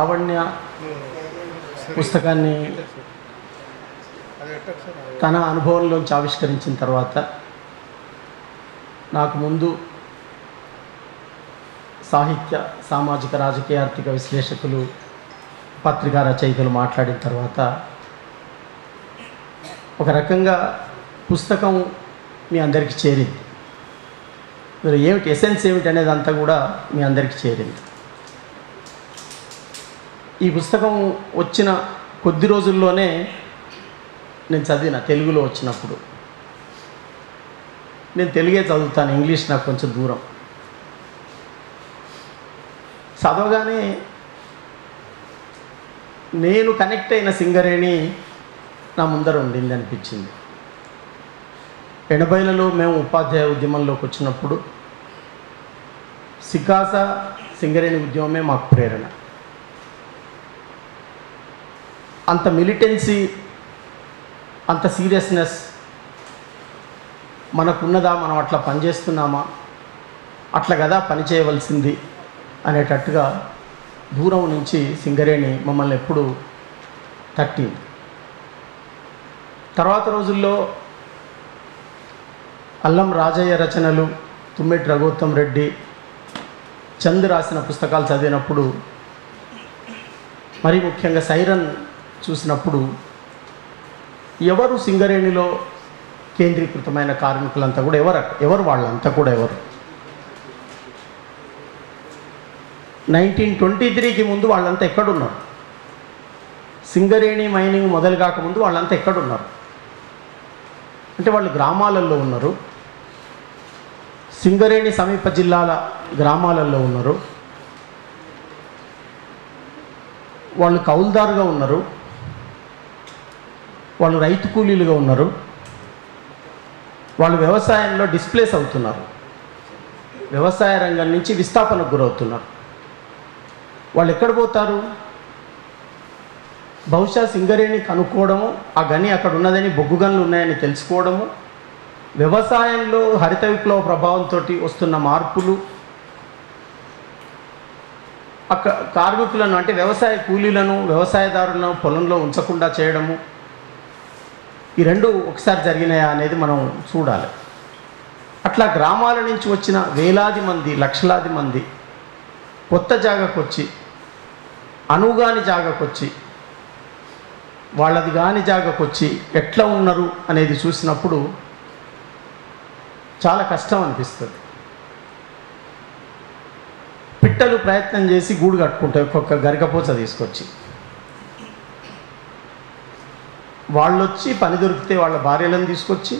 లావణ్య పుస్తకాన్ని తన అనుభవంలోంచి ఆవిష్కరించిన తర్వాత నాకు ముందు సాహిత్య సామాజిక రాజకీయ ఆర్థిక విశ్లేషకులు పత్రికా రచయితలు మాట్లాడిన తర్వాత ఒక రకంగా పుస్తకం మీ అందరికీ చేరింది. ఏమిటి ఎసెన్స్ ఏమిటి అనేది అంతా కూడా మీ అందరికీ చేరింది. ఈ పుస్తకం వచ్చిన కొద్ది రోజుల్లోనే నేను చదివిన తెలుగులో వచ్చినప్పుడు. నేను తెలుగే చదువుతాను, ఇంగ్లీష్ నాకు కొంచెం దూరం. చదవగానే నేను కనెక్ట్ అయిన సింగరేణి నా ముందర ఉండింది అనిపించింది. 80లలో మేము ఉపాధ్యాయ ఉద్యమంలోకి వచ్చినప్పుడు సికాస సింగరేణి ఉద్యమమే మాకు ప్రేరణ. అంత మిలిటెన్సీ, అంత సీరియస్నెస్ మనకున్నదా, మనం అట్లా పనిచేస్తున్నామా, అట్లా కదా పనిచేయవలసింది అనేటట్టుగా దూరం నుంచి సింగరేణి మమ్మల్ని ఎప్పుడు తట్టింది. తర్వాత రోజుల్లో అల్లం రాజయ్య రచనలు, తుమ్మెటి రఘుత్తం రెడ్డి, చంద్ రాసిన పుస్తకాలు చదివినప్పుడు, మరీ ముఖ్యంగా సైరన్ చూసినప్పుడు ఎవరు సింగరేణిలో కేంద్రీకృతమైన కార్మికులంతా కూడా ఎవరు వాళ్ళంతా కూడా ఎవరు 1923కి ముందు వాళ్ళంతా ఎక్కడున్నారు? సింగరేణి మైనింగ్ మొదలు కాకముందు వాళ్ళంతా ఎక్కడున్నారు అంటే వాళ్ళు గ్రామాలలో ఉన్నారు, సింగరేణి సమీప జిల్లాల గ్రామాలలో ఉన్నారు, వాళ్ళు కౌలుదారుగా ఉన్నారు, వాళ్ళు రైతు కూలీలుగా ఉన్నారు, వాళ్ళు వ్యవసాయంలో డిస్ప్లేస్ అవుతున్నారు, వ్యవసాయ రంగం నుంచి విస్థాపనకు గురవుతున్నారు. వాళ్ళు ఎక్కడ పోతారు? బహుశా సింగరేణి కనుక్కోవడము, ఆ గని అక్కడ ఉన్నదని, బొగ్గు గనులు ఉన్నాయని తెలుసుకోవడము, వ్యవసాయంలో హరిత విప్లవ ప్రభావంతో వస్తున్న మార్పులు, కార్మికులను అంటే వ్యవసాయ కూలీలను, వ్యవసాయదారులను పొలంలో ఉంచకుండా చేయడము, ఈ రెండు ఒకసారి జరిగినాయా అనేది మనం చూడాలి. అట్లా గ్రామాల నుంచి వచ్చిన వేలాది మంది, లక్షలాది మంది కొత్త జాగాకు వచ్చి, అనువుగాని జాగాకు వచ్చి, వాళ్ళది కాని జాగాకు వచ్చి ఎట్లా ఉన్నారు అనేది చూసినప్పుడు చాలా కష్టం అనిపిస్తుంది. పిట్టలు ప్రయత్నం చేసి గూడు కట్టుకుంటాయి ఒక్కొక్క గరికపోచ తీసుకొచ్చి. వాళ్ళు వచ్చి పని దొరికితే వాళ్ళ భార్యలను తీసుకొచ్చి,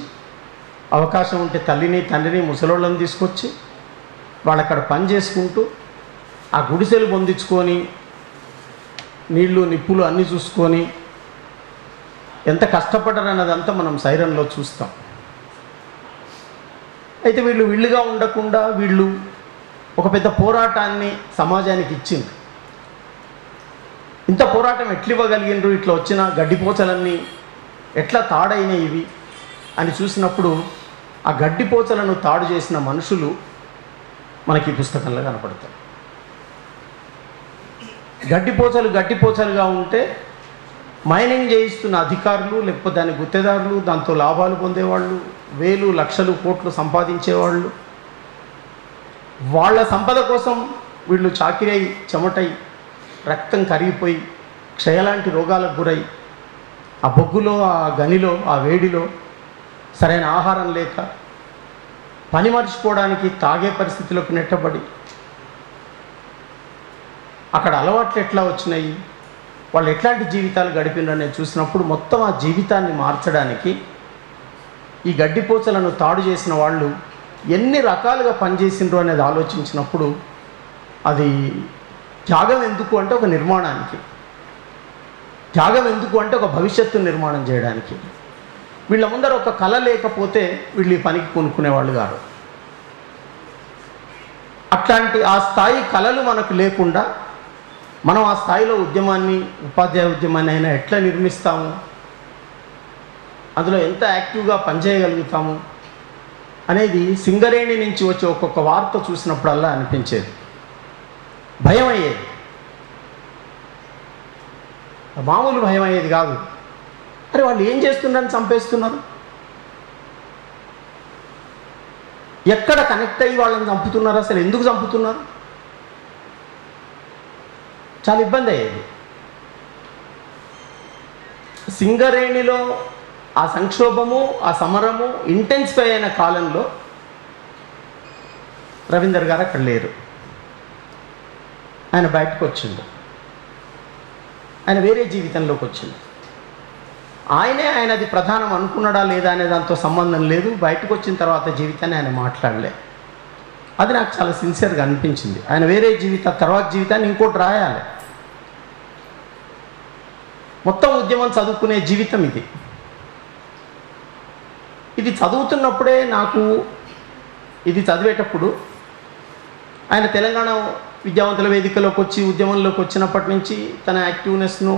అవకాశం ఉంటే తల్లిని తండ్రిని ముసలోళ్ళని తీసుకొచ్చి వాళ్ళు అక్కడ పని చేసుకుంటూ ఆ గుడిసెలు పొందించుకొని నీళ్లు నిప్పులు అన్నీ చూసుకొని ఎంత కష్టపడ్డారన్నదంతా మనం సైరన్లో చూస్తాం. అయితే వీళ్ళుగా ఉండకుండా వీళ్ళు ఒక పెద్ద పోరాటాన్ని సమాజానికి ఇచ్చింది. ఇంత పోరాటం ఎట్లివ్వగలిగినరు, ఇట్లా వచ్చిన గడ్డిపోచలన్నీ ఎట్లా తాడైనవి ఇవి అని చూసినప్పుడు ఆ గడ్డిపోచలను తాడు చేసిన మనుషులు మనకి ఈ పుస్తకంలో కనపడతారు. గడ్డిపోచలుగా ఉంటే మైనింగ్ చేయిస్తున్న అధికారులు, లేకపోతే దాని గుత్తేదారులు, దాంతో లాభాలు పొందేవాళ్ళు, వేలు లక్షలు కోట్లు సంపాదించేవాళ్ళు, వాళ్ళ సంపద కోసం వీళ్ళు చాకిరై చెమటై రక్తం కరిగిపోయి క్షయలాంటి రోగాలకు గురై ఆ బొగ్గులో, ఆ గనిలో, ఆ వేడిలో సరైన ఆహారం లేక పని మర్చిపోవడానికి తాగే పరిస్థితిలోకి నెట్టబడి అక్కడ అలవాట్లు ఎట్లా వచ్చినాయి, వాళ్ళు ఎట్లాంటి జీవితాలు గడిపినారని చూసినప్పుడు మొత్తం ఆ జీవితాన్ని మార్చడానికి ఈ గడ్డిపోచలను తాడు చేసిన వాళ్ళు ఎన్ని రకాలుగా పనిచేసిండ్రు అనేది ఆలోచించినప్పుడు అది త్యాగం ఎందుకు అంటే ఒక నిర్మాణానికి, త్యాగం ఎందుకు అంటే ఒక భవిష్యత్తును నిర్మాణం చేయడానికి. వీళ్ళ ముందర ఒక కళ లేకపోతే వీళ్ళు ఈ పనికి కొనుక్కునేవాళ్ళు కాదు. అట్లాంటి ఆ స్థాయి కళలు మనకు లేకుండా మనం ఆ స్థాయిలో ఉద్యమాన్ని, ఉపాధ్యాయ ఉద్యమాన్ని అయినా ఎట్లా నిర్మిస్తాము, అందులో ఎంత యాక్టివ్గా పనిచేయగలుగుతాము అనేది సింగరేణి నుంచి వచ్చే ఒక్కొక్క వార్త చూసినప్పుడల్లా అనిపించేది. భయం అయ్యేది. మామూలు భయం అయ్యేది కాదు. అరే వాళ్ళు ఏం చేస్తున్నారని చంపేస్తున్నారు, ఎక్కడ కనెక్ట్ అయ్యి వాళ్ళని చంపుతున్నారు, అసలు ఎందుకు చంపుతున్నారు, చాలా ఇబ్బంది అయ్యేది. సింగరేణిలో ఆ సంక్షోభము, ఆ సమరము ఇంటెన్సిఫై అయిన కాలంలో రవీందర్ గారు అక్కడ లేరు. ఆయన బయటకు వచ్చిండు, ఆయన వేరే జీవితంలోకి వచ్చిండు. ఆయన అది ప్రధానం అనుకున్నాడా లేదా అనే దాంతో సంబంధం లేదు. బయటకు వచ్చిన తర్వాత జీవితాన్ని ఆయన మాట్లాడలే. అది నాకు చాలా సిన్సియర్గా అనిపించింది. ఆయన వేరే తర్వాత జీవితాన్ని ఇంకోటి రాయాలి. మొత్తం ఉద్యమం చదువుకునే జీవితం ఇది. ఇది చదువుతున్నప్పుడే నాకు ఇది చదివేటప్పుడు ఆయన తెలంగాణ విద్యావంతుల వేదికలోకి వచ్చి ఉద్యమంలోకి వచ్చినప్పటి నుంచి తన యాక్టివ్నెస్ను,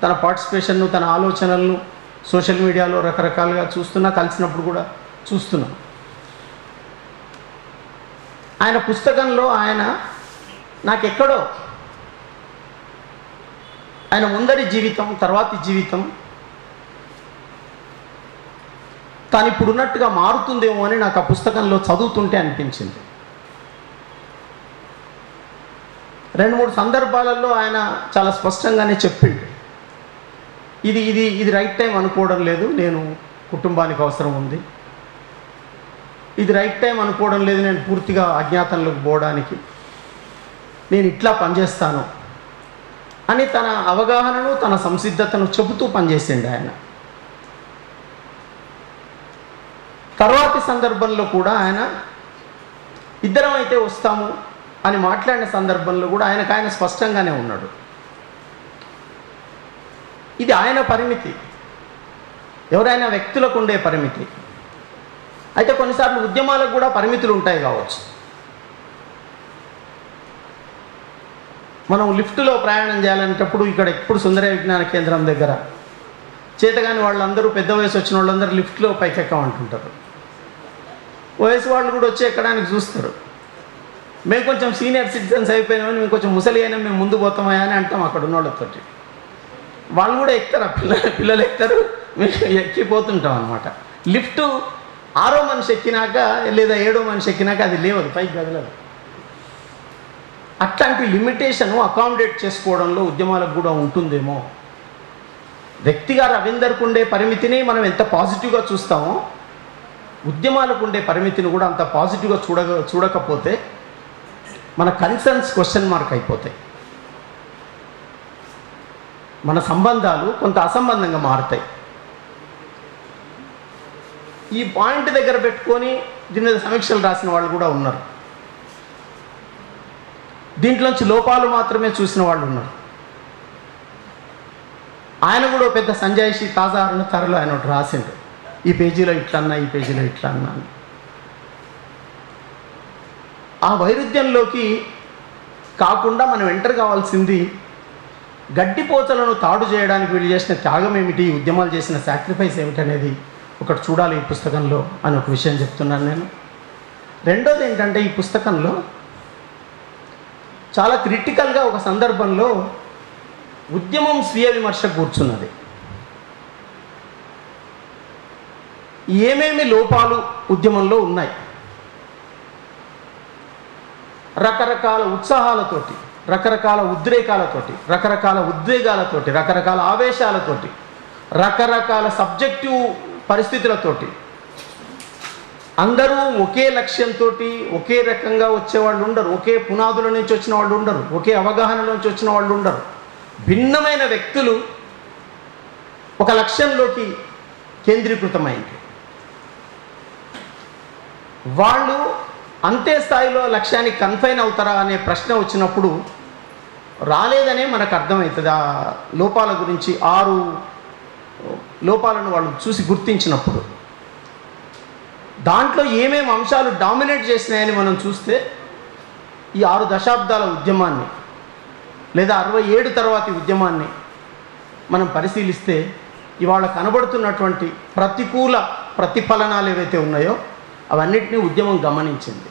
తన పార్టిసిపేషన్ను, తన ఆలోచనలను సోషల్ మీడియాలో రకరకాలుగా చూస్తున్నా, కలిసినప్పుడు కూడా చూస్తున్నాం. ఆయన పుస్తకంలో ఆయన నాకెక్కడో ఆయన ముందరి జీవితం, తర్వాతి జీవితం తాను ఇప్పుడున్నట్టుగా మారుతుందేమో అని నాకు ఆ పుస్తకంలో చదువుతుంటే అనిపించింది. 2-3 సందర్భాలలో ఆయన చాలా స్పష్టంగానే చెప్పిండు, ఇది రైట్ టైం అనుకోవడం లేదు, నేను కుటుంబానికి అవసరం ఉంది, ఇది రైట్ టైం అనుకోవడం లేదు, నేను పూర్తిగా అజ్ఞాతంలోకి పోవడానికి, నేను ఇట్లా పనిచేస్తాను అని తన అవగాహనను, తన సంసిద్ధతను చెబుతూ పనిచేసిండు ఆయన. తర్వాతి సందర్భంలో కూడా ఆయన ఇద్దరం అయితే వస్తాము అని మాట్లాడిన సందర్భంలో కూడా ఆయన స్పష్టంగానే ఉన్నాడు. ఇది ఆయన పరిమితి, ఎవరైనా వ్యక్తులకు ఉండే పరిమితి. అయితే కొన్నిసార్లు ఉద్యమాలకు కూడా పరిమితులు ఉంటాయి కావచ్చు. మనం లిఫ్ట్లో ప్రయాణం చేయాలనేటప్పుడు ఇక్కడ ఎప్పుడు సుందర విజ్ఞాన కేంద్రం దగ్గర చేతగాని వాళ్ళందరూ, పెద్ద వయసు వచ్చిన వాళ్ళందరూ లిఫ్ట్లో పైకెక్కమంటుంటారు. వయసు వాళ్ళు కూడా వచ్చి ఎక్కడానికి చూస్తారు. మేము కొంచెం సీనియర్ సిటిజన్స్ అయిపోయినామని, మేము కొంచెం ముసలి అయినా మేము ముందు పోతామా అని అంటాం అక్కడ ఉన్న వాళ్ళతోటి. వాళ్ళు కూడా ఎక్కుతారు, పిల్లలు ఎక్కుతారు, మేము ఎక్కిపోతుంటాం అనమాట. లిఫ్ట్ 6వ మనిషి ఎక్కినాక లేదా 7వ మనిషి ఎక్కినాక అది లేవదు, పైకి కదలదు. అట్లాంటి లిమిటేషను అకామిడేట్ చేసుకోవడంలో ఉద్యమాలకు కూడా ఉంటుందేమో. వ్యక్తిగా రవీందర్కు ఉండే పరిమితిని మనం ఎంత పాజిటివ్గా చూస్తామో, ఉద్యమాలకు ఉండే పరిమితిని కూడా అంత పాజిటివ్గా చూడకపోతే మన కన్సర్న్స్ క్వశ్చన్ మార్క్ అయిపోతాయి. మన సంబంధాలు కొంత అసంబంధంగా మారుతాయి. ఈ పాయింట్ దగ్గర పెట్టుకొని దీని మీద సమీక్షలు రాసిన వాళ్ళు కూడా ఉన్నారు. దీంట్లోంచి లోపాలు మాత్రమే చూసిన వాళ్ళు ఉన్నారు. ఆయన కూడా పెద్ద సంజాయిషి తాజా తరలో ఆయన ఒకటి రాసిండు, ఈ పేజీలో ఇట్లా అన్నా, ఈ పేజీలో ఇట్లా అన్నా అని. ఆ వైరుధ్యంలోకి కాకుండా మనం ఎంటర్ కావాల్సింది గడ్డిపోచలను తాడు చేయడానికి వీళ్ళు చేసిన త్యాగం ఏమిటి, ఉద్యమాలు చేసిన సాక్రిఫైస్ ఏమిటనేది ఒకటి చూడాలి ఈ పుస్తకంలో అని ఒక విషయం చెప్తున్నాను నేను. రెండోది ఏంటంటే, ఈ పుస్తకంలో చాలా క్రిటికల్గా ఒక సందర్భంలో ఉద్యమం స్వీయ విమర్శ కూర్చున్నది. ఏమేమి లోపాలు ఉద్యమంలో ఉన్నాయి, రకరకాల ఉత్సాహాలతోటి, రకరకాల ఉద్రేకాలతోటి, రకరకాల ఉద్వేగాలతోటి, రకరకాల ఆవేశాలతోటి, రకరకాల సబ్జెక్టివ్ పరిస్థితులతోటి అందరూ ఒకే లక్ష్యంతో ఒకే రకంగా వచ్చేవాళ్ళు ఉండరు, ఒకే పునాదుల నుంచి వచ్చిన వాళ్ళు ఉండరు, ఒకే అవగాహన నుంచి వచ్చిన వాళ్ళు ఉండరు. భిన్నమైన వ్యక్తులు ఒక లక్ష్యంలోకి కేంద్రీకృతమైంది. వాళ్ళు అంతే స్థాయిలో లక్ష్యానికి కన్ఫైన్ అవుతారా అనే ప్రశ్న వచ్చినప్పుడు రాలేదనే మనకు అర్థమవుతుంది. ఆ లోపాల గురించి 6 లోపాలను వాళ్ళు చూసి గుర్తించినప్పుడు దాంట్లో ఏమేమి అంశాలు డామినేట్ చేసినాయని మనం చూస్తే, ఈ 6 దశాబ్దాల ఉద్యమాన్ని లేదా 67 తర్వాతి ఉద్యమాన్ని మనం పరిశీలిస్తే ఇవాళ కనబడుతున్నటువంటి ప్రతికూల ప్రతిఫలనాలు ఏవైతే ఉన్నాయో అవన్నిటినీ ఉద్యమం గమనించింది.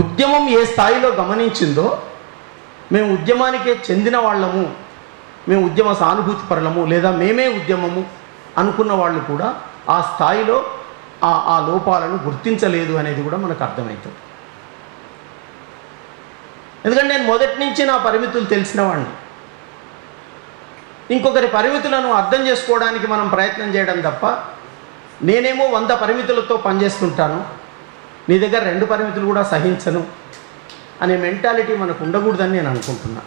ఉద్యమం ఏ స్థాయిలో గమనించిందో మేము ఉద్యమానికే చెందిన వాళ్ళము మేము ఉద్యమ సానుభూతి పరులము లేదా మేమే ఉద్యమము అనుకున్న వాళ్ళు కూడా ఆ స్థాయిలో ఆ లోపాలను గుర్తించలేదు అనేది కూడా మనకు అర్థమవుతుంది. ఎందుకంటే నేను మొదటి నుంచి నా పరిమితులు తెలిసిన వాడిని. ఇంకొకరి పరిమితులను అర్థం చేసుకోవడానికి మనం ప్రయత్నం చేయడం తప్ప, నేనేమో 100 పరిమితులతో పనిచేస్తుంటాను, నీ దగ్గర 2 పరిమితులు కూడా సహించను అనే మెంటాలిటీ మనకు ఉండకూడదని నేను అనుకుంటున్నా.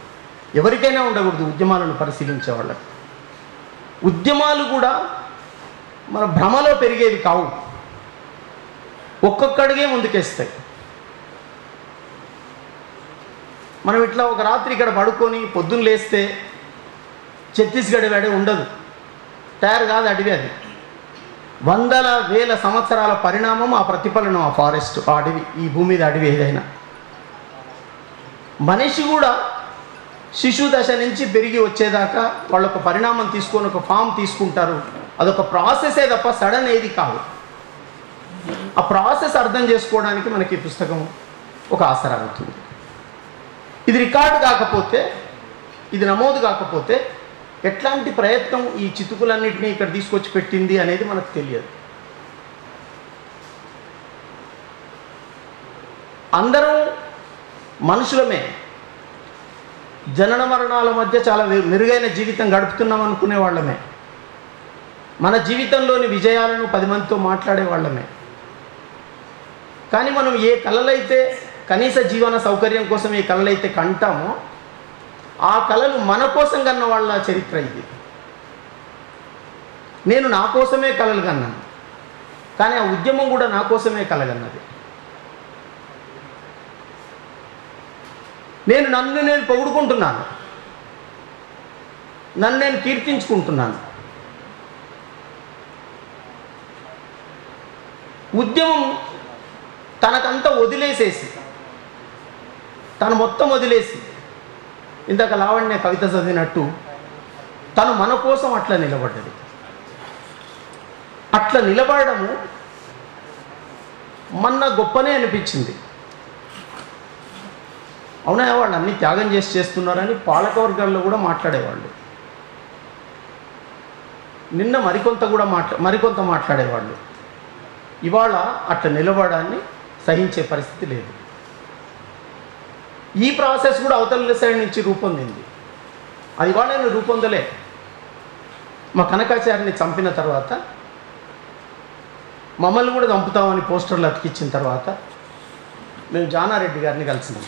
ఎవరికైనా ఉండకూడదు ఉద్యమాలను పరిశీలించే వాళ్ళకి. ఉద్యమాలు కూడా మన భ్రమలో పెరిగేవి కావు, ఒక్కొక్కడిగే ముందుకేస్తాయి. మనం ఇట్లా ఒక రాత్రి ఇక్కడ పడుకొని పొద్దున్న లేస్తే ఛత్తీస్గఢ్ అడవి ఉండదు, తయారు కాదు అడవి. అది వందల వేల సంవత్సరాల పరిణామం, ఆ ప్రతిఫలనం, ఆ ఫారెస్ట్, ఆ అడవి, ఈ భూమి మీద అడవి ఏదైనా. మనిషి కూడా శిశు దశ నుంచి పెరిగి వచ్చేదాకా వాళ్ళొక పరిణామం తీసుకొని ఒక ఫామ్ తీసుకుంటారు. అదొక ప్రాసెసే తప్ప సడన్ ఏది కాదు. ఆ ప్రాసెస్ అర్థం చేసుకోవడానికి మనకి ఈ పుస్తకం ఒక ఆసరా అవుతుంది. ఇది రికార్డు కాకపోతే, ఇది నమోదు కాకపోతే ఎట్లాంటి ప్రయత్నం ఈ చితుకులన్నింటినీ ఇక్కడ తీసుకొచ్చి పెట్టింది అనేది మనకు తెలియదు. అందరం మనుషులమే, జనన మరణాల మధ్య చాలా మెరుగైన జీవితం గడుపుతున్నాం అనుకునే వాళ్ళమే, మన జీవితంలోని విజయాలను 10 మందితో మాట్లాడే వాళ్ళమే. కానీ మనం ఏ కళలైతే కనీస జీవన సౌకర్యం కోసం ఏ కళలైతే కంటామో ఆ కళలు మన కోసం కన్న వాళ్ళ చరిత్ర ఇది. నేను నా కోసమే కళలు కన్నాను, కానీ ఆ ఉద్యమం కూడా నా కోసమే కలగన్నది. నన్ను నేను పొగుడుకుంటున్నాను, నన్ను నేను కీర్తించుకుంటున్నాను. ఉద్యమం తనకంతా వదిలేసేసి, తను మొత్తం వదిలేసి, ఇందాక లావణ్య కవిత చదివినట్టు తను మన కోసం అట్లా నిలబడ్డది. అట్లా నిలబడము మొన్న గొప్పనే అనిపించింది. అవునా, వాళ్ళు అన్నీ త్యాగం చేస్తున్నారని పాలకవర్గాల్లో కూడా మాట్లాడేవాళ్ళు. నిన్న మరికొంత మాట్లాడేవాళ్ళు. ఇవాళ అట్లా నిలబడాన్ని సహించే పరిస్థితి లేదు. ఈ ప్రాసెస్ కూడా అవతల సైడ్ నుంచి రూపొందింది. అది ఇవాళ నేను రూపొందలే. మా కనకాచార్యని చంపిన తర్వాత, మమ్మల్ని కూడా చంపుతామని పోస్టర్లు అతికించిన తర్వాత మేము జానారెడ్డి గారిని కలిసినాం.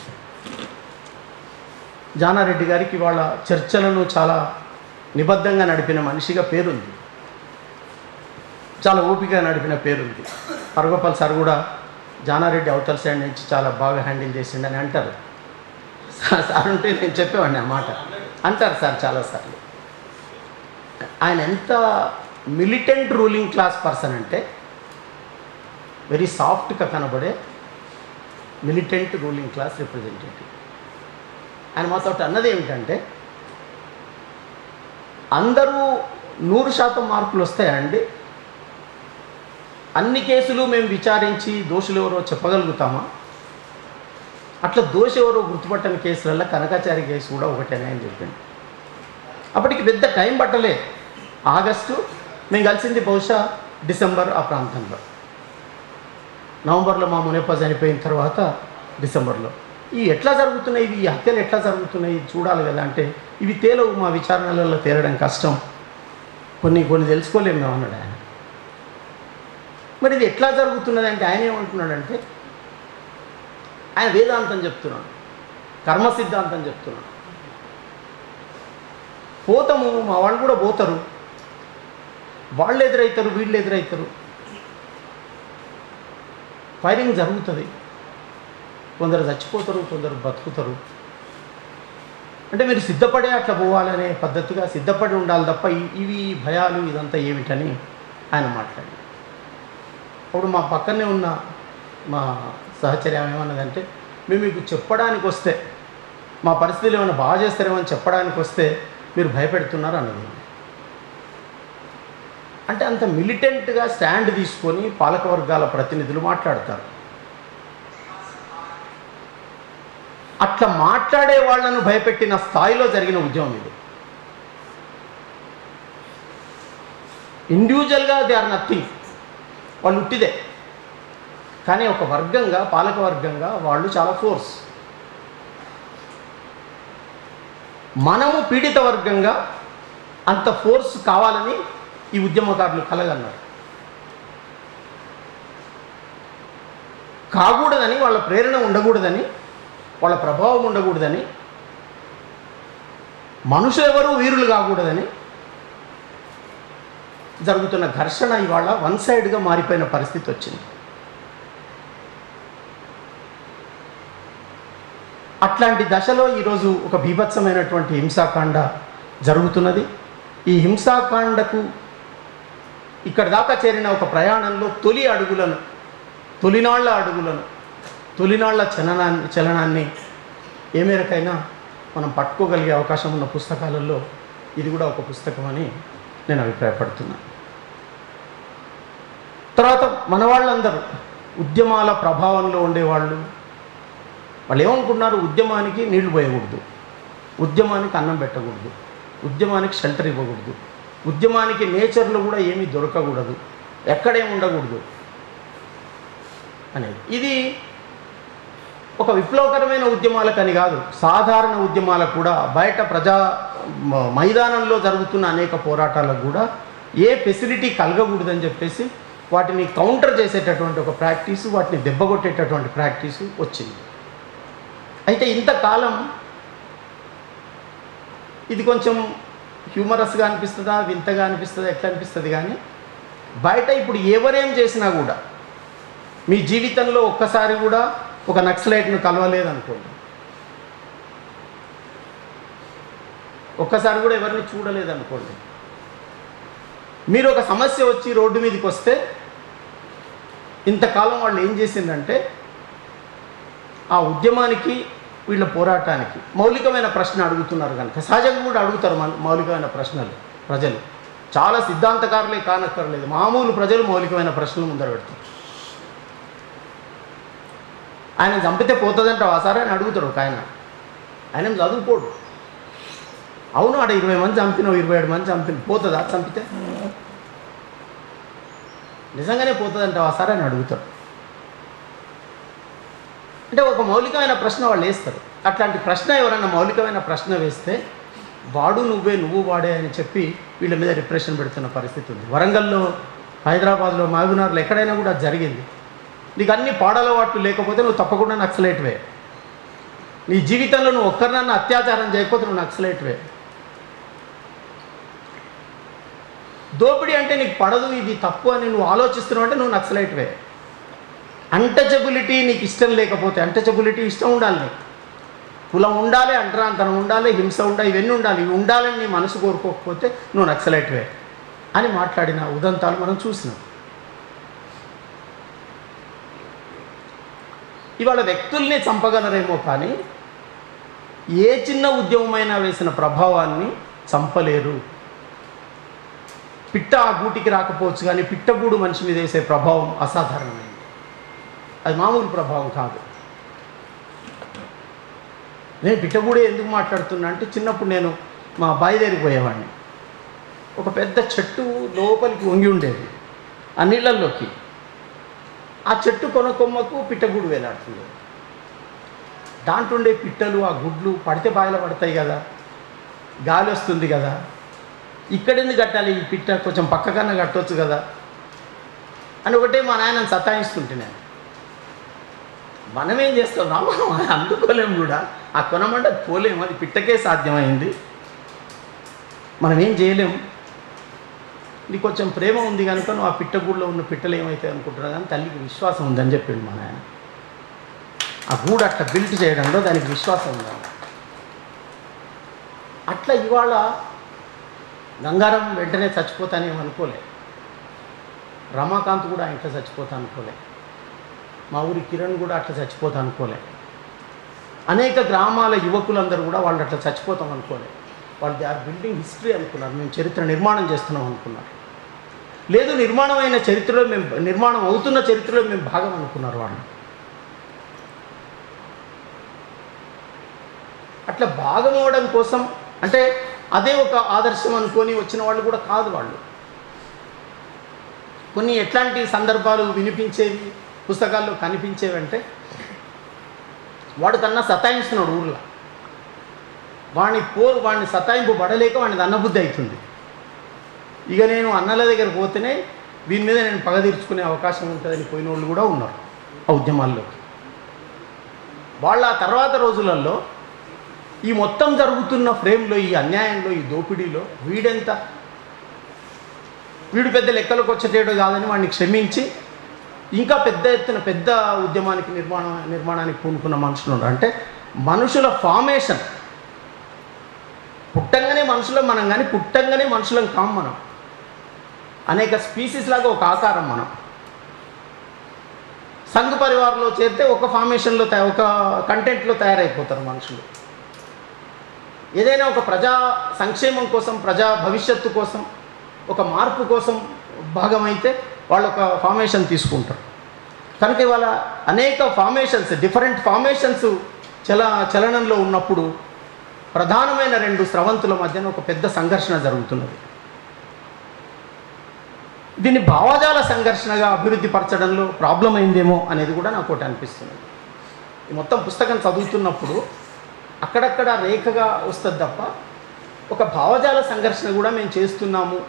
జానారెడ్డి గారికి వాళ్ళ చర్చలను చాలా నిబద్ధంగా నడిపిన మనిషిగా పేరుంది, చాలా ఓపికగా నడిపిన పేరుంది. పరగోపాల్ సార్ కూడా జానారెడ్డి అవతల సైడ్ నుంచి చాలా బాగా హ్యాండిల్ చేసిండని అంటారు. సార్ ఉంటే నేను చెప్పేవాడిని ఆ మాట అంటారు సార్ చాలాసార్లు. ఆయన ఎంత మిలిటెంట్ రూలింగ్ క్లాస్ పర్సన్ అంటే, వెరీ సాఫ్ట్గా కనబడే మిలిటెంట్ రూలింగ్ క్లాస్ రిప్రజెంటేటివ్. ఆయన మాతో అన్నది ఏమిటంటే, అందరూ 100% మార్కులు వస్తాయండి, అన్ని కేసులు మేము విచారించి దోషులు ఎవరో చెప్పగలుగుతామా? అట్లా దోషి ఎవరో గుర్తుపట్టని కేసులలో కనకాచారి కేసు కూడా ఒకటేనే అని చెప్పింది. అప్పటికి పెద్ద టైం పట్టలే. ఆగస్టు, మేము కలిసింది బహుశా డిసెంబర్ ఆ ప్రాంతంలో. నవంబర్లో మా మునేప చనిపోయిన తర్వాత డిసెంబర్లో ఎట్లా జరుగుతున్నాయి, ఈ హత్యలు ఎట్లా జరుగుతున్నాయి చూడాలి కదా అంటే, ఇవి తేలవు, మా విచారణలలో తేలడం కష్టం, కొన్ని తెలుసుకోలేము మేము అన్నాడు ఆయన. మరి ఇది ఎట్లా జరుగుతున్నది అంటే ఆయన ఏమంటున్నాడంటే, ఆయన వేదాంతం చెప్తున్నాడు, కర్మ సిద్ధాంతం చెప్తున్నాడు. పోతాము, మా వాళ్ళు కూడా పోతారు, వాళ్ళు ఎదురవుతారు, వీళ్ళు ఎదురవుతారు, ఫైరింగ్ జరుగుతుంది, కొందరు చచ్చిపోతారు, కొందరు బతుకుతారు. అంటే మీరు సిద్ధపడే అట్లా పోవాలనే పద్ధతిగా సిద్ధపడి ఉండాలి తప్ప ఇవి భయాలు ఇదంతా ఏమిటని ఆయన మాట్లాడారు. అప్పుడు మా పక్కనే ఉన్న మా సహచర్యం ఏమన్నదంటే, మేము మీకు చెప్పడానికి వస్తే, మా పరిస్థితులు ఏమైనా బాగా చేస్తారేమో అని చెప్పడానికి వస్తే మీరు భయపెడుతున్నారు అన్నది. అంటే అంత మిలిటెంట్గా స్టాండ్ తీసుకొని పాలకవర్గాల ప్రతినిధులు మాట్లాడతారు. అట్లా మాట్లాడే వాళ్లను భయపెట్టిన స్థాయిలో జరిగిన ఉద్యమం ఇది. ఇండివిజువల్గా దే ఆర్ నథింగ్, వాళ్ళు ఉట్టిదే. కానీ ఒక వర్గంగా, పాలక వర్గంగా వాళ్ళు చాలా ఫోర్స్. మనము పీడిత వర్గంగా అంత ఫోర్స్ కావాలని ఈ ఉద్యమకారులు కలగన్నారు. కాకూడదని, వాళ్ళ ప్రేరణ ఉండకూడదని, వాళ్ళ ప్రభావం ఉండకూడదని, మనుషులెవరూ వీరులు కాకూడదని జరుగుతున్న ఘర్షణ ఇవాళ వన్ సైడ్గా మారిపోయిన పరిస్థితి వచ్చింది. అట్లాంటి దశలో ఈరోజు ఒక బీభత్సమైనటువంటి హింసాకాండ జరుగుతున్నది. ఈ హింసాకాండకు ఇక్కడ దాకా చేరిన ఒక ప్రయాణంలో తొలినాళ్ల చలనాన్ని ఏ మేరకైనా మనం పట్టుకోగలిగే అవకాశం ఉన్న పుస్తకాలలో ఇది కూడా ఒక పుస్తకం అని నేను అభిప్రాయపడుతున్నాను. తర్వాత మన వాళ్ళందరూ ఉద్యమాల ప్రభావంలో ఉండేవాళ్ళు, వాళ్ళు ఏమనుకున్నారు, ఉద్యమానికి నీళ్లు పోయకూడదు, ఉద్యమానికి అన్నం పెట్టకూడదు, ఉద్యమానికి షెల్టర్ ఇవ్వకూడదు, ఉద్యమానికి నేచర్లో కూడా ఏమీ దొరకకూడదు, ఎక్కడేమి ఉండకూడదు అనేది. ఇది ఒక విప్లవకరమైన ఉద్యమాలకని కాదు, సాధారణ ఉద్యమాలకు కూడా, బయట మైదానంలో జరుగుతున్న అనేక పోరాటాలకు కూడా ఏ ఫెసిలిటీ కలగకూడదని చెప్పేసి వాటిని కౌంటర్ చేసేటటువంటి ఒక ప్రాక్టీసు, వాటిని దెబ్బకొట్టేటటువంటి ప్రాక్టీసు వచ్చింది. అయితే ఇంతకాలం ఇది కొంచెం హ్యూమరస్గా అనిపిస్తుందా, వింతగా అనిపిస్తుందా, ఎట్లా అనిపిస్తుంది, కానీ బయట ఇప్పుడు ఎవరేం చేసినా కూడా, మీ జీవితంలో ఒక్కసారి కూడా ఒక నక్సలైట్ను కలవలేదనుకోండి, ఒక్కసారి కూడా ఎవరిని చూడలేదనుకోండి, మీరు ఒక సమస్య వచ్చి రోడ్డు మీదకి వస్తే ఇంతకాలం వాళ్ళు ఏం చేసిందంటే ఆ ఉద్యమానికి, వీళ్ళ పోరాటానికి మౌలికమైన ప్రశ్న అడుగుతున్నారు కనుక, సహజంగా కూడా అడుగుతారు మౌలికమైన ప్రశ్నలు ప్రజలు, చాలా సిద్ధాంతకారులే కానక్కర్లేదు, మామూలు ప్రజలు మౌలికమైన ప్రశ్నలు ముందర పెడతారు. ఆయన చంపితే పోతుందంటావా సార్ అని అడుగుతాడు ఒక ఆయన. ఆయన చదువుకోడు, అవును ఆడ 20 మంది చంపినావు, 27 మంది చంపిన, పోతుందా చంపితే, నిజంగానే పోతుందంటావా సార్ అని అడుగుతాడు. అంటే ఒక మౌలికమైన ప్రశ్న వాళ్ళు వేస్తారు. అట్లాంటి ప్రశ్న ఎవరన్నా మౌలికమైన ప్రశ్న వేస్తే వాడు నువ్వే, నువ్వు వాడే అని చెప్పి వీళ్ళ మీద రిప్రెషన్ పెడుతున్న పరిస్థితి ఉంది. వరంగల్లో, హైదరాబాద్లో, మహబూబ్నగర్లో ఎక్కడైనా కూడా జరిగింది. నీకు అన్ని పాడలవాట్లు లేకపోతే నువ్వు తప్పకుండా నక్సలైట్వే. నీ జీవితంలో నువ్వు ఒక్కరినన్నా అత్యాచారం చేయకపోతే నువ్వు నక్సలైట్వే. దోపిడీ అంటే నీకు పడదు, ఇది తప్పు అని నువ్వు ఆలోచిస్తున్నావు అంటే నువ్వు నక్సలైట్వే. అన్టచబిలిటీ నీకు ఇష్టం లేకపోతే, అన్టచబిలిటీ ఇష్టం ఉండాలి నీకు, కులం ఉండాలి, అంటరాంతనం ఉండాలి, హింస ఉండాలి, ఇవన్నీ ఉండాలి, ఇవి ఉండాలని నీ మనసు కోరుకోకపోతే నువ్వు నక్సలైట్వే అని మాట్లాడిన ఉదంతాలు మనం చూసినాం. ఇవాళ వ్యక్తుల్ని చంపగలరేమో కానీ ఏ చిన్న ఉద్యమమైనా వేసిన ప్రభావాన్ని చంపలేరు. పిట్ట ఆ గూటికి రాకపోవచ్చు కానీ పిట్టగూడు మనిషి మీద వేసే ప్రభావం అసాధారణమైనది, అది మామూలు ప్రభావం కాదు. నేను పిట్టగూడే ఎందుకు మాట్లాడుతున్నా అంటే, చిన్నప్పుడు నేను మా బావి దగ్గరికి పోయేవాడిని. ఒక పెద్ద చెట్టు లోపలికి వంగి ఉండేది ఆ నీళ్ళల్లోకి. ఆ చెట్టు కొమ్మకు పిట్టగూడు వేలాడుతుంది. దాంట్లో ఉండే పిట్టలు, ఆ గుడ్లు పడితే బావిలో పడతాయి కదా, గాలి వస్తుంది కదా, ఇక్కడెందుకు కట్టాలి ఈ పిట్ట, కొంచెం పక్కకన్నా కట్టవచ్చు కదా అని ఒకటే మా నాయనని సతాయిస్తుంటే, నేను మనమేం చేస్తాం, మనం అందుకోలేము కూడా, ఆ కొనమంటే పోలేము, అది పిట్టకే సాధ్యమైంది, మనం ఏం చేయలేము. నీకు కొంచెం ప్రేమ ఉంది కనుక నువ్వు ఆ పిట్టగూడులో ఉన్న పిట్టలు ఏమైతే అనుకుంటున్నా కానీ తల్లికి విశ్వాసం ఉందని చెప్పిండు మా నాయన. ఆ గూడు అట్లా బిల్ట్ చేయడంలో దానికి విశ్వాసం ఉండాలి. అట్లా ఇవాళ గంగారం వెంటనే చచ్చిపోతానేమో అనుకోలే, రమాకాంత్ కూడా ఇంట్లో చచ్చిపోతా అనుకోలే, మా ఊరి కిరణ్ కూడా అట్లా చచ్చిపోతా అనుకోలే, అనేక గ్రామాల యువకులందరూ కూడా వాళ్ళు అట్లా చచ్చిపోతాం అనుకోలే. వాళ్ళు దే ఆర్ బిల్డింగ్ హిస్టరీ అనుకున్నారు, మేము చరిత్ర నిర్మాణం చేస్తున్నాం అనుకున్నారు. లేదు, నిర్మాణం అవుతున్న చరిత్రలో మేము భాగం అనుకున్నారు వాళ్ళు. అట్లా భాగం అవడం కోసం అంటే అదే ఒక ఆదర్శం అనుకొని వచ్చిన వాళ్ళు కూడా కాదు. వాళ్ళు కొన్ని ఎట్లాంటి సందర్భాలు వినిపించేవి పుస్తకాల్లో కనిపించేవంటే, వాడు కన్నా సతాయిస్తున్నాడు ఊళ్ళో, వాడిని సతాయింపు పడలేక వాడిని అన్నబుద్ధి అవుతుంది. ఇక నేను అన్నల దగ్గర పోతేనే వీని మీద నేను పగ తీర్చుకునే అవకాశం ఉంటుందని పోయిన వాళ్ళు కూడా ఉన్నారు ఆ ఉద్యమాల్లోకి. వాళ్ళ ఆ తర్వాత రోజులలో ఈ మొత్తం జరుగుతున్న ఫ్రేమ్లో, ఈ అన్యాయంలో, ఈ దోపిడీలో వీడు పెద్ద లెక్కలకు వచ్చేటేడు కాదని వాడిని క్షమించి ఇంకా పెద్ద ఎత్తున పెద్ద ఉద్యమానికి నిర్మాణానికి పూనుకున్న మనుషులు ఉన్నారు. అంటే మనుషుల ఫార్మేషన్, పుట్టంగానే మనుషులం మనం, కానీ పుట్టంగానే మనుషులం కాం మనం. అనేక స్పీసీస్ లాగా ఒక ఆకారం మనం. సంఘ పరివారంలో చేరితే ఒక ఫార్మేషన్లో ఒక కంటెంట్లో తయారైపోతారు మనుషులు. ఏదైనా ఒక ప్రజా సంక్షేమం కోసం, ప్రజా భవిష్యత్తు కోసం, ఒక మార్పు కోసం భాగమైతే వాళ్ళు ఒక ఫార్మేషన్ తీసుకుంటారు. కనుక ఇవాళ అనేక ఫార్మేషన్స్, డిఫరెంట్ ఫార్మేషన్స్ చలనంలో ఉన్నప్పుడు ప్రధానమైన రెండు స్రవంతుల మధ్యన ఒక పెద్ద సంఘర్షణ జరుగుతున్నది. దీన్ని భావజాల సంఘర్షణగా అభివృద్ధి పరచడంలో ప్రాబ్లం అయిందేమో అనేది కూడా నాకు ఒకటి అనిపిస్తుంది. ఈ మొత్తం పుస్తకం చదువుతున్నప్పుడు అక్కడక్కడ రేఖగా వస్తుంది తప్ప ఒక భావజాల సంఘర్షణ కూడా మేము చేస్తున్నాము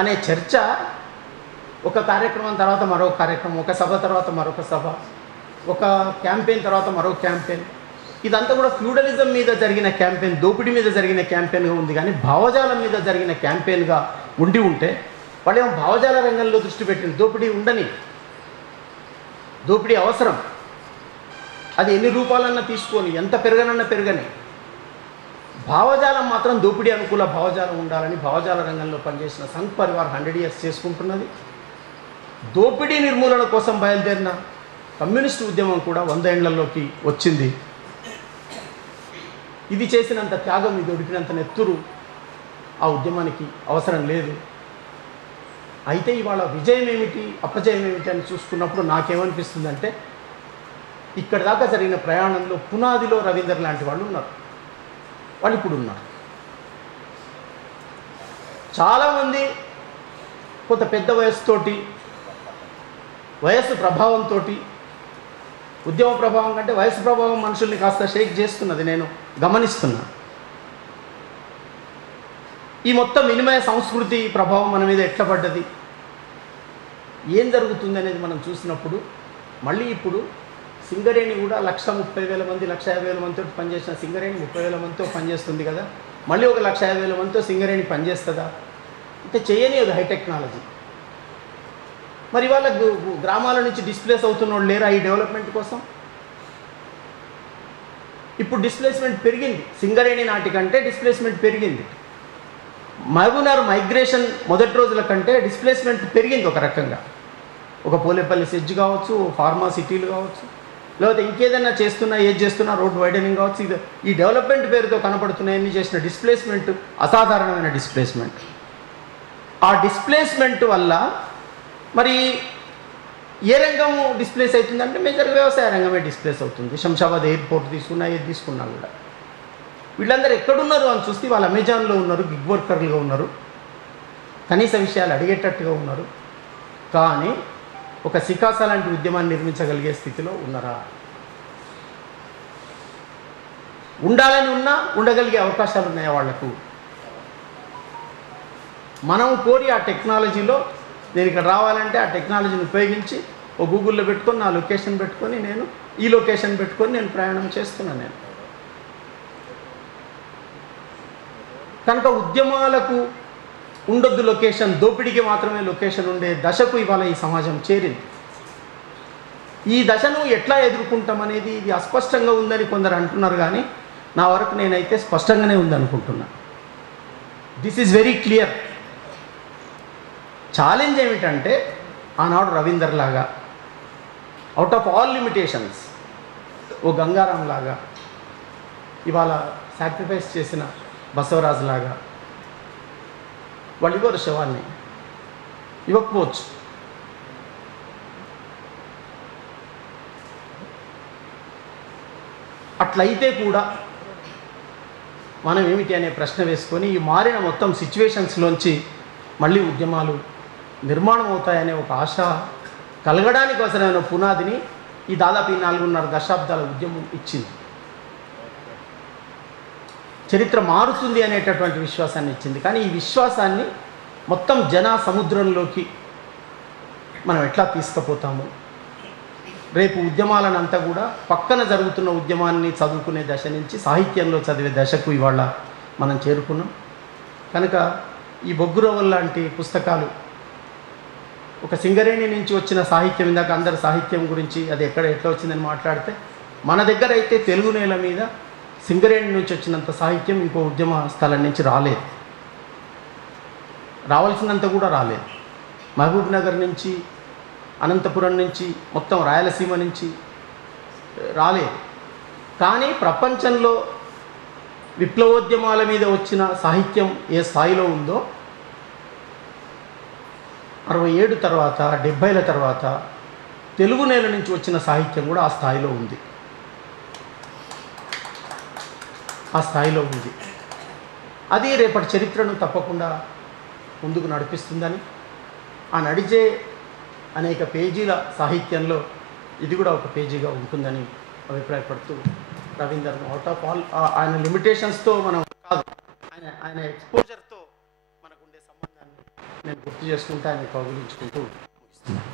అనే చర్చ ఒక కార్యక్రమం తర్వాత మరో కార్యక్రమం, ఒక సభ తర్వాత మరొక సభ, ఒక క్యాంపెయిన్ తర్వాత మరో క్యాంపెయిన్, ఇదంతా కూడా ఫ్యూడలిజం మీద జరిగిన క్యాంపెయిన్, దోపిడీ మీద జరిగిన క్యాంపెయిన్గా ఉంది. కానీ భావజాలం మీద జరిగిన క్యాంపెయిన్గా ఉంటే వాళ్ళేమో భావజాల రంగంలో దృష్టి పెట్టింది. దోపిడీ ఉండని, దోపిడీ అవసరం, అది ఎన్ని రూపాలన్నా తీసుకొని, ఎంత పెరగనన్నా పెరగని, భావజాలం మాత్రం దోపిడీ అనుకూల భావజాలం ఉండాలని భావజాల రంగంలో పనిచేసిన సంఘ్ పరివార్ 100 years చేసుకుంటున్నది. దోపిడీ నిర్మూలన కోసం బయలుదేరిన కమ్యూనిస్టు ఉద్యమం కూడా 100 ఏళ్లలోకి వచ్చింది. ఇది చేసినంత త్యాగం, ఇది ఒడిపినంత నెత్తురు ఆ ఉద్యమానికి అవసరం లేదు. అయితే ఇవాళ విజయం ఏమిటి, అపజయం ఏమిటి అని చూసుకున్నప్పుడు నాకేమనిపిస్తుందంటే, ఇక్కడ దాకా జరిగిన ప్రయాణంలో పునాదిలో రవీందర్ లాంటి వాళ్ళు ఉన్నారు, వాళ్ళు ఇప్పుడు ఉన్నారు. చాలామంది కొంత పెద్ద వయస్సుతోటి, వయస్సు ప్రభావంతో, ఉద్యమ ప్రభావం కంటే వయసు ప్రభావం మనుషుల్ని కాస్త షేక్ చేస్తున్నది, నేను గమనిస్తున్నా. ఈ మొత్తం వినిమయ సంస్కృతి ప్రభావం మన మీద ఎట్లా పడ్డది, ఏం జరుగుతుంది అనేది మనం చూసినప్పుడు, మళ్ళీ ఇప్పుడు సింగరేణి కూడా 1,30,000 మంది 1,50,000 మందితో పనిచేసిన సింగరేణి 30,000 మందితో పనిచేస్తుంది కదా, మళ్ళీ ఒక 1,50,000 మందితో సింగరేణి పనిచేస్తుందా? అంటే చేయని అది హై టెక్నాలజీ. మరి వాళ్ళ గ్రామాల నుంచి డిస్ప్లేస్ అవుతున్న వాళ్ళు లేరా ఈ డెవలప్మెంట్ కోసం? ఇప్పుడు డిస్ప్లేస్మెంట్ పెరిగింది, సింగరేణి నాటికంటే డిస్ప్లేస్మెంట్ పెరిగింది. మహబూబ్నగర్ మైగ్రేషన్ మొదటి రోజుల కంటే డిస్ప్లేస్మెంట్ పెరిగింది ఒక రకంగా. ఒక పోలేపల్లి సెజ్ కావచ్చు, ఫార్మా సిటీలు కావచ్చు, లేకపోతే ఇంకేదైనా ఏది చేస్తున్నా రోడ్ వైడనింగ్ కావచ్చు, ఇది ఈ డెవలప్మెంట్ పేరుతో కనపడుతున్నాయని చేసిన డిస్ప్లేస్మెంట్ అసాధారణమైన డిస్ప్లేస్మెంట్. ఆ డిస్ప్లేస్మెంట్ వల్ల మరి ఏ రంగం డిస్ప్లేస్ అవుతుందంటే మేజర్గా వ్యవసాయ రంగమే డిస్ప్లేస్ అవుతుంది. శంషాబాద్ ఎయిర్పోర్ట్ తీసుకున్నా, ఏది తీసుకున్నా కూడా వీళ్ళందరూ ఎక్కడున్నారు అని చూస్తే వాళ్ళు అమెజాన్లో ఉన్నారు, గిగ్ వర్కర్లుగా ఉన్నారు, కనీస విషయాలు అడిగేటట్టుగా ఉన్నారు. కానీ ఒక సికాస లాంటి ఉద్యమాన్ని నిర్మించగలిగే స్థితిలో ఉన్నారా? ఉండాలని ఉన్నా ఉండగలిగే అవకాశాలు ఉన్నాయా వాళ్లకు? మనం కోరి ఆ టెక్నాలజీలో నేను ఇక్కడ రావాలంటే ఆ టెక్నాలజీని ఉపయోగించి ఓ గూగుల్లో పెట్టుకొని, నా లొకేషన్ పెట్టుకొని, నేను ఈ లొకేషన్ పెట్టుకొని నేను ప్రయాణం చేస్తున్నాను నేను. కనుక ఉద్యమాలకు ఉండొద్దు లొకేషన్, దోపిడీకి మాత్రమే లొకేషన్ ఉండే దశకు ఇవాళ ఈ సమాజం చేరింది. ఈ దశను ఎట్లా ఎదుర్కొంటామనేది ఇది అస్పష్టంగా ఉందని కొందరు అంటున్నారు, కానీ నా వరకు నేనైతే స్పష్టంగానే ఉందనుకుంటున్నా. This is very clear. Challenge ఏమిటంటే, ఆనాడు రవీందర్ లాగా అవుట్ ఆఫ్ ఆల్ లిమిటేషన్స్ ఓ గంగారాం లాగా, ఇవాళ సాక్రిఫైస్ చేసిన బసవరాజు లాగా వాళ్ళు ఇవ్వరు, శవాన్ని ఇవ్వకపోవచ్చు. అట్లయితే కూడా మనం ఏమిటి అనే ప్రశ్న వేసుకొని ఈ మారిన మొత్తం సిచ్యువేషన్స్లోంచి మళ్ళీ ఉద్యమాలు నిర్మాణం అవుతాయనే ఒక ఆశ కలగడానికి అవసరమైన పునాదిని ఈ దాదాపు 4.5 దశాబ్దాల ఉద్యమం ఇచ్చింది. చరిత్ర మారుతుంది అనేటటువంటి విశ్వాసాన్ని ఇచ్చింది. కానీ ఈ విశ్వాసాన్ని మొత్తం జన సముద్రంలోకి మనం ఎట్లా తీసుకుపోతాము? రేపు ఉద్యమాలనంతా కూడా పక్కన జరుగుతున్న ఉద్యమాన్ని చదువుకునే దశ నుంచి సాహిత్యంలో చదివే దశకు ఇవాళ మనం చేరుకున్నాం. కనుక ఈ బొగ్గురవ్వల లాంటి పుస్తకాలు, ఒక సింగరేణి నుంచి వచ్చిన సాహిత్యం, ఇందాక అందరు సాహిత్యం గురించి అది ఎట్లా వచ్చిందని మాట్లాడితే, మన దగ్గర అయితే తెలుగు నేల మీద సింగరేణి నుంచి వచ్చినంత సాహిత్యం ఇంకో ఉద్యమ స్థలం నుంచి రాలేదు, రావాల్సినంత కూడా రాలేదు. మహబూబ్ నగర్ నుంచి, అనంతపురం నుంచి, మొత్తం రాయలసీమ నుంచి రాలేదు. కానీ ప్రపంచంలో విప్లవోద్యమాల మీద వచ్చిన సాహిత్యం ఏ స్థాయిలో ఉందో 67 తర్వాత 70ల తర్వాత తెలుగు నేల నుంచి వచ్చిన సాహిత్యం కూడా ఆ స్థాయిలో ఉంది. అది రేపటి చరిత్రను తప్పకుండా ముందుకు నడిపిస్తుందని, ఆ నడిచే అనేక పేజీల సాహిత్యంలో ఇది కూడా ఒక పేజీగా ఉంటుందని అభిప్రాయపడుతూ, రవీందర్ అవుట్ ఆఫ్ ఆల్ ఆయన లిమిటేషన్స్తో మనం కాదు, ఆయన ఎక్స్పోజర్తో మనకు ఉండే సంబంధాన్ని నేను గుర్తు చేసుకుంటూ ఆయన కౌగిలించుకుంటూ ముగిస్తున్నాను.